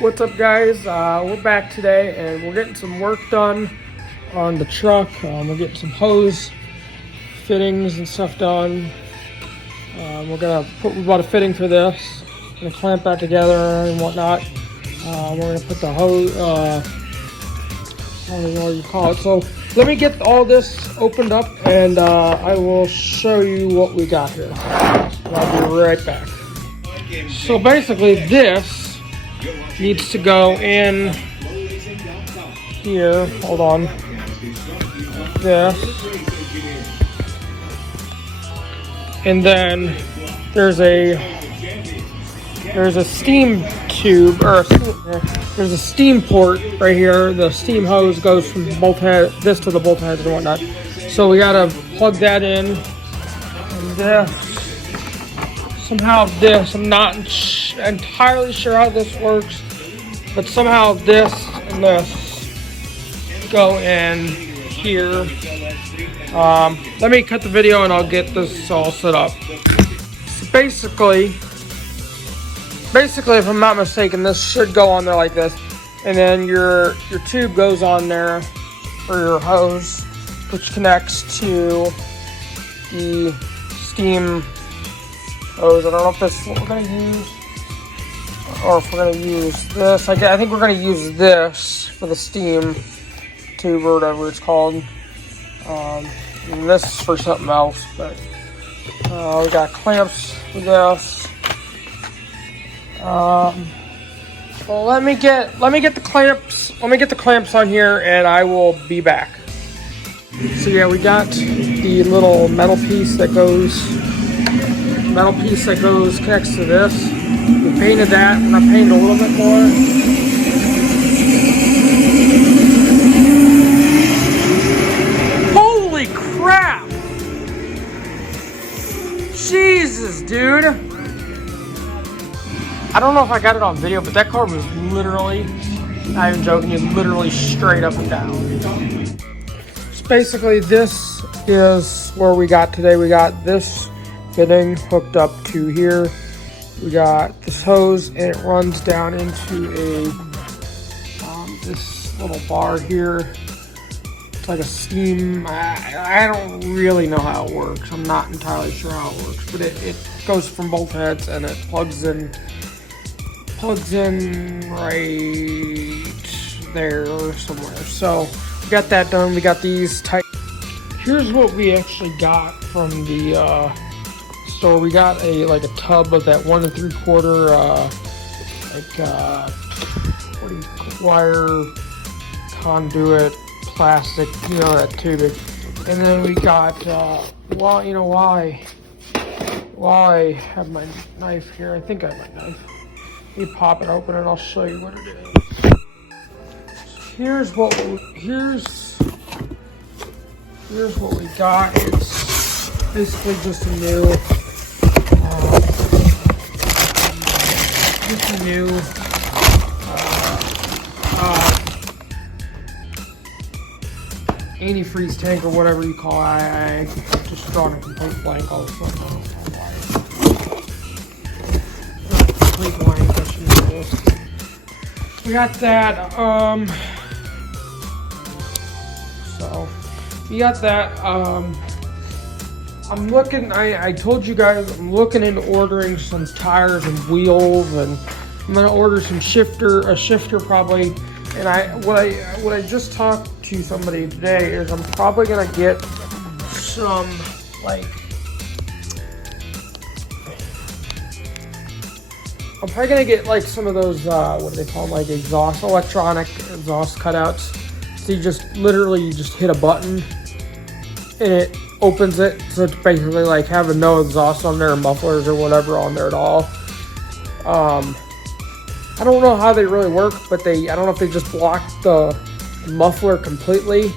What's up, guys? We're back today and we're getting some work done on the truck. We're getting some hose fittings and stuff done. We bought a fitting for this. We're gonna clamp that together and whatnot. We're gonna put the hose, I don't even know what you call it. So let me get all this opened up and I will show you what we got here. I'll be right back. So basically this needs to go in here. Hold on. This. And then there's a steam tube, or there's a steam port right here. The steam hose goes from both this to the bolt heads and whatnot. So we gotta plug that in. And this, I'm not entirely sure how this works, but somehow this and this go in here. Let me cut the video and I'll get this all set up. So basically, if I'm not mistaken, this should go on there like this, and then your tube goes on there for your hose, which connects to the steam hose. I don't know if that's what we're gonna use, or if we're gonna use this. I think we're gonna use this for the steam tube or whatever it's called. And this is for something else, but we got clamps for this. Well, let me get the clamps. Let me get the clamps on here, and I will be back. So yeah, we got the little metal piece that goes connects to this. We painted that. We're gonna paint it a little bit more. Holy crap! Jesus, dude! I don't know if I got it on video, but that car was literally, not even joking you, literally straight up and down. So basically, this is where we got today. We got this fitting hooked up to here. We got this hose, and it runs down into this little bar here. It's like a steam. I don't really know how it works. I'm not entirely sure how it works, but it goes from both heads and it plugs in right there somewhere. So we got that done. We got these tight. Here's what we actually got from the store. We got a tub of that 1 3/4 wire conduit plastic, that tubing. And then we got while I have my knife here, I think I have my knife. Let me pop it open and I'll show you what it is. Here's what we got. It's basically just a new antifreeze tank or whatever you call it. I just drawn a complete blank all of a sudden. Complete blank. I should do this. We got that. So we got that. I'm looking. I told you guys I'm looking into ordering some tires and wheels, and I'm gonna order a shifter probably. And what I just talked to somebody today is I'm probably gonna get some some of those what do they call them, electronic exhaust cutouts. So you just hit a button and it opens it, so it's basically like having no exhaust on there or mufflers or whatever on there at all. I don't know how they really work, but I don't know if they just block the muffler completely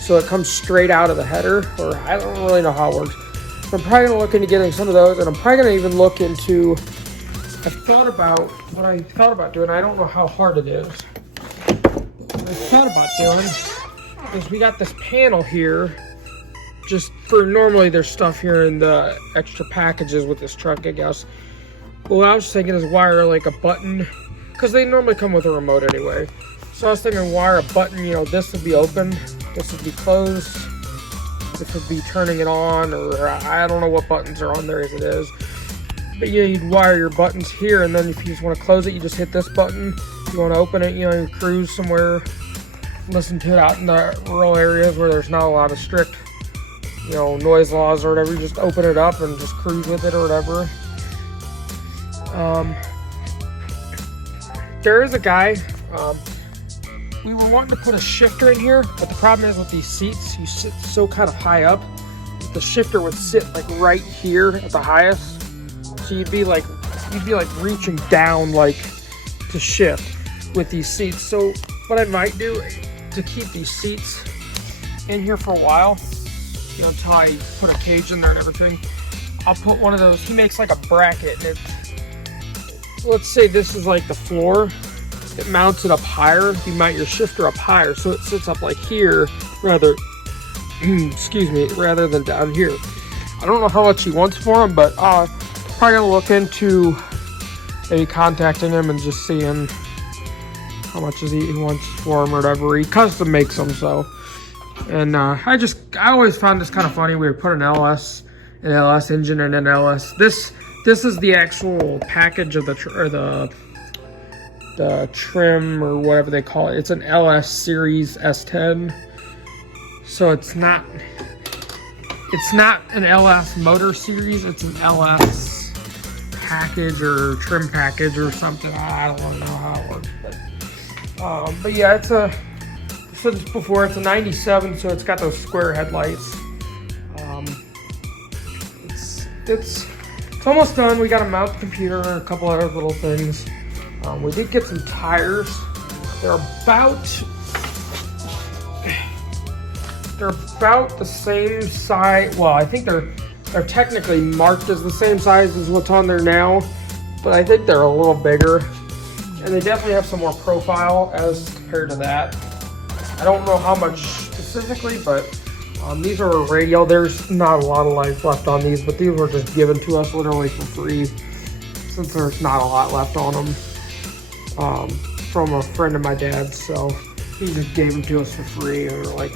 so it comes straight out of the header, or I don't really know how it works. But I'm probably gonna look into getting some of those, and I'm probably gonna even look into what I thought about doing. I don't know how hard it is. What I thought about doing is we got this panel here just for normally there's stuff here in the extra packages with this truck, I guess. Well, I was thinking is wire like a button because they normally come with a remote anyway. So I was thinking wire a button, you know, this would be open, this would be closed, this would be turning it on, or I don't know what buttons are on there as it is. But yeah, you'd wire your buttons here, and then if you just want to close it, you just hit this button. If you want to open it, you know, you cruise somewhere, listen to it out in the rural areas where there's not a lot of strict, you know, noise laws or whatever. You just open it up and just cruise with it or whatever. There is a guy, we were wanting to put a shifter in here, but the problem is with these seats, you sit so kind of high up, the shifter would sit like right here at the highest. So you'd be like reaching down like to shift with these seats. So what I might do to keep these seats in here for a while, you know, until I put a cage in there and everything, I'll put one of those. He makes like a bracket, and let's say this is like the floor. It mounts it up higher. You mount your shifter up higher, so it sits up like here rather, excuse me, rather than down here. I don't know how much he wants for them, but probably gonna look into maybe contacting him and just seeing how much he wants for them or whatever. He custom makes them, so. And I always found this kind of funny. We would put an LS engine and an LS. This is the actual package of the trim or whatever they call it. It's an LS Series S10, so it's not an LS motor series. It's an LS package or trim package or something. I don't really know how it works, but yeah, it's a, I said this before, it's a 97, so it's got those square headlights. It's almost done. We got to mount the computer and a couple other little things. We did get some tires. They're about the same size. Well, I think they're technically marked as the same size as what's on there now, but I think they're a little bigger, and they definitely have some more profile as compared to that. I don't know how much specifically, but these are a radial. There's not a lot of life left on these, but these were just given to us literally for free, since there's not a lot left on them, from a friend of my dad's. So he just gave them to us for free, or like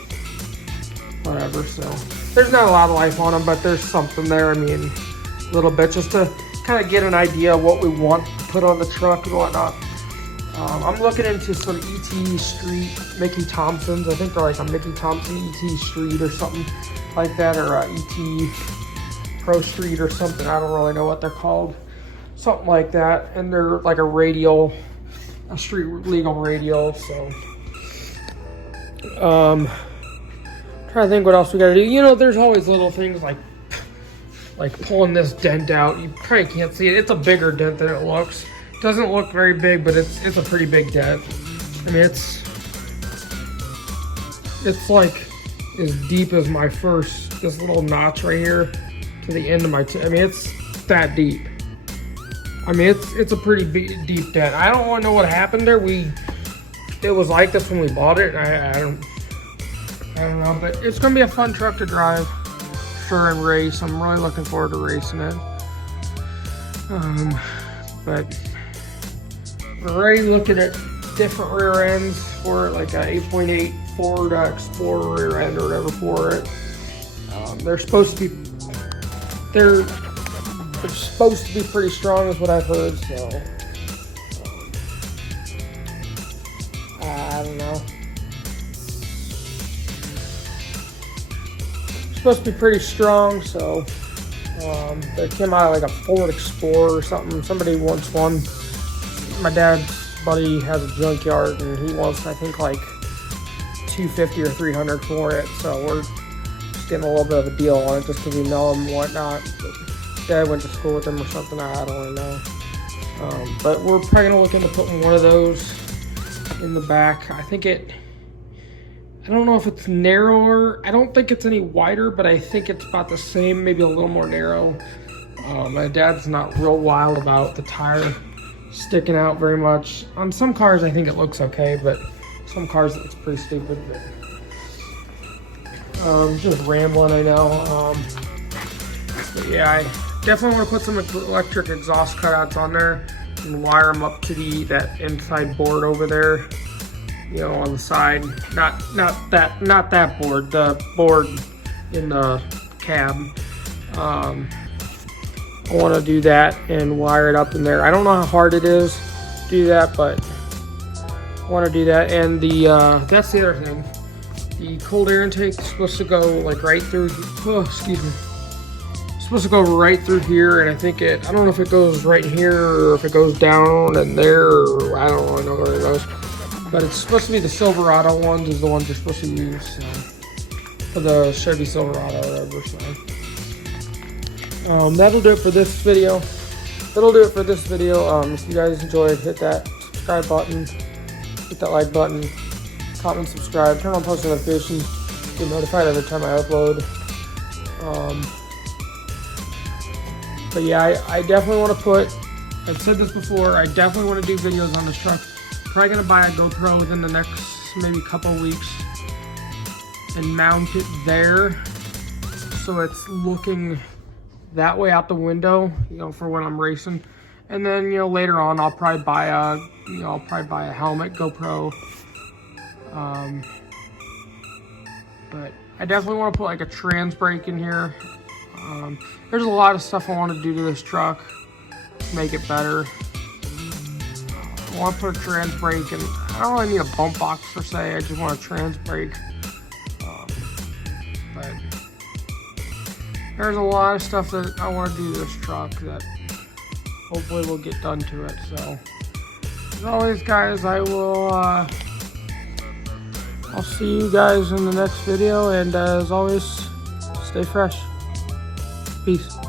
whatever. So there's not a lot of life on them, but there's something there. I mean, a little bit, just to kind of get an idea of what we want to put on the truck and whatnot. I'm looking into some ET Street Mickey Thompsons. I think they're like a Mickey Thompson ET Street or something like that, or ET Pro Street or something. I don't really know what they're called. Something like that. And they're like a street legal radial. So trying to think what else we gotta do. You know, there's always little things like pulling this dent out. You probably can't see it. It's a bigger dent than it looks. Doesn't look very big, but it's a pretty big dent. I mean, it's like as deep as this little notch right here to the end of my I mean, it's that deep. I mean, it's a pretty deep dent. I don't want to know what happened there. It was like this when we bought it. I don't know, but it's gonna be a fun truck to drive, sure, and race. I'm really looking forward to racing it. But we're already looking at different rear ends for it, like a 8.8 Ford Explorer rear end or whatever for it. They're supposed to be pretty strong, is what I've heard. So I don't know. Supposed to be pretty strong. So they came out of like a Ford Explorer or something. Somebody wants one. My dad's buddy has a junkyard, and he wants, I think, like $250 or $300 for it. So we're just getting a little bit of a deal on it, just because we know him and whatnot. But Dad went to school with him or something. I don't really know. But we're probably gonna look into putting one of those in the back. I don't know if it's narrower. I don't think it's any wider, but I think it's about the same, maybe a little more narrow. My dad's not real wild about the tire sticking out very much. On some cars, I think it looks okay, but some cars it looks pretty stupid. But just rambling, I know. But yeah, I definitely want to put some electric exhaust cutouts on there. and wire them up to that inside board over there, you know, on the side. Not that board, the board in the cab. I want to do that and wire it up in there. I don't know how hard it is to do that, but I want to do that. And that's the other thing. The cold air intake is supposed to go like right through. Oh, excuse me. It's supposed to go right through here, and I think I don't know if it goes right here or if it goes down and there. Or I don't really know where it goes. But it's supposed to be the Silverado ones is the ones you're supposed to use. So, for the Chevy Silverado or whatever. So that'll do it for this video. If you guys enjoyed, hit that subscribe button, hit that like button, comment, subscribe, turn on post notifications, get notified every time I upload. But yeah, I definitely want to I've said this before, I definitely want to do videos on this truck. Probably going to buy a GoPro within the next maybe couple weeks and mount it there so it's looking that way out the window, you know, for when I'm racing. And then, you know, later on I'll probably buy a helmet GoPro. But I definitely want to put like a trans brake in here. There's a lot of stuff I want to do to this truck to make it better. I want to put a trans brake, and I don't really need a bump box per se. I just want a trans brake. But there's a lot of stuff that I want to do to this truck that hopefully will get done to it. So as always, guys, I'll see you guys in the next video, and as always, stay fresh. Peace.